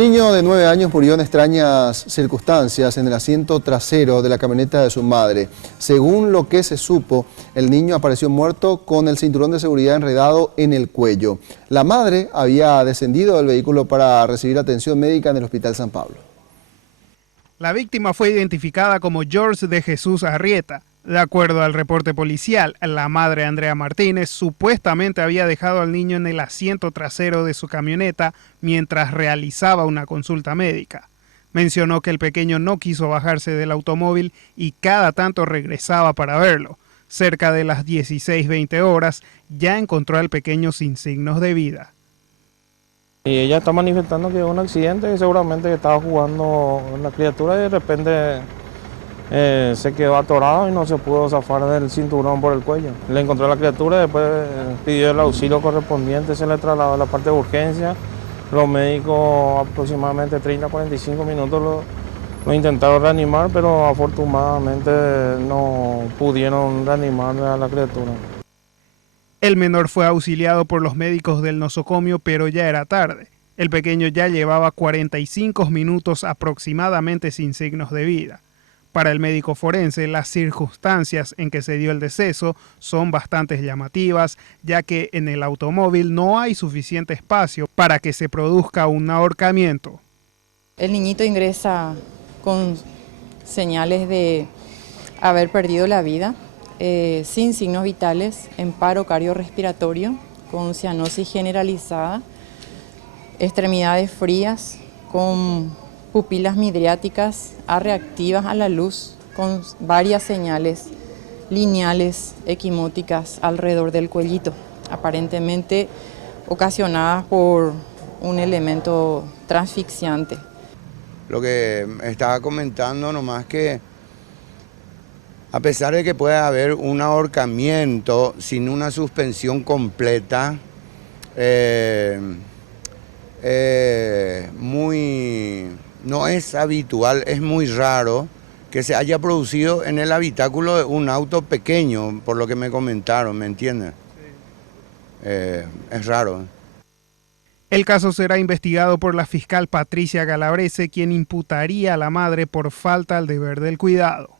Un niño de 9 años murió en extrañas circunstancias en el asiento trasero de la camioneta de su madre. Según lo que se supo, el niño apareció muerto con el cinturón de seguridad enredado en el cuello. La madre había descendido del vehículo para recibir atención médica en el Hospital San Pablo. La víctima fue identificada como George de Jesús Arrieta. De acuerdo al reporte policial, la madre Andrea Martínez supuestamente había dejado al niño en el asiento trasero de su camioneta mientras realizaba una consulta médica. Mencionó que el pequeño no quiso bajarse del automóvil y cada tanto regresaba para verlo. Cerca de las 16:20 horas ya encontró al pequeño sin signos de vida. Y ella está manifestando que es un accidente, que seguramente estaba jugando con la criatura y de repente se quedó atorado y no se pudo zafar del cinturón por el cuello. Le encontró a la criatura y después pidió el auxilio correspondiente, se le trasladó a la parte de urgencia. Los médicos aproximadamente 30-45 minutos lo intentaron reanimar, pero afortunadamente no pudieron reanimar a la criatura. El menor fue auxiliado por los médicos del nosocomio, pero ya era tarde. El pequeño ya llevaba 45 minutos aproximadamente sin signos de vida. Para el médico forense, las circunstancias en que se dio el deceso son bastante llamativas, ya que en el automóvil no hay suficiente espacio para que se produzca un ahorcamiento. El niñito ingresa con señales de haber perdido la vida, sin signos vitales, en paro cardiorrespiratorio, con cianosis generalizada, extremidades frías, con pupilas midriáticas reactivas a la luz, con varias señales lineales equimóticas alrededor del cuellito, aparentemente ocasionadas por un elemento transfixiante. Lo que estaba comentando nomás que a pesar de que puede haber un ahorcamiento sin una suspensión completa, no es habitual, es muy raro que se haya producido en el habitáculo de un auto pequeño, por lo que me comentaron, ¿me entiendes? Es raro. El caso será investigado por la fiscal Patricia Galabrese, quien imputaría a la madre por falta al deber del cuidado.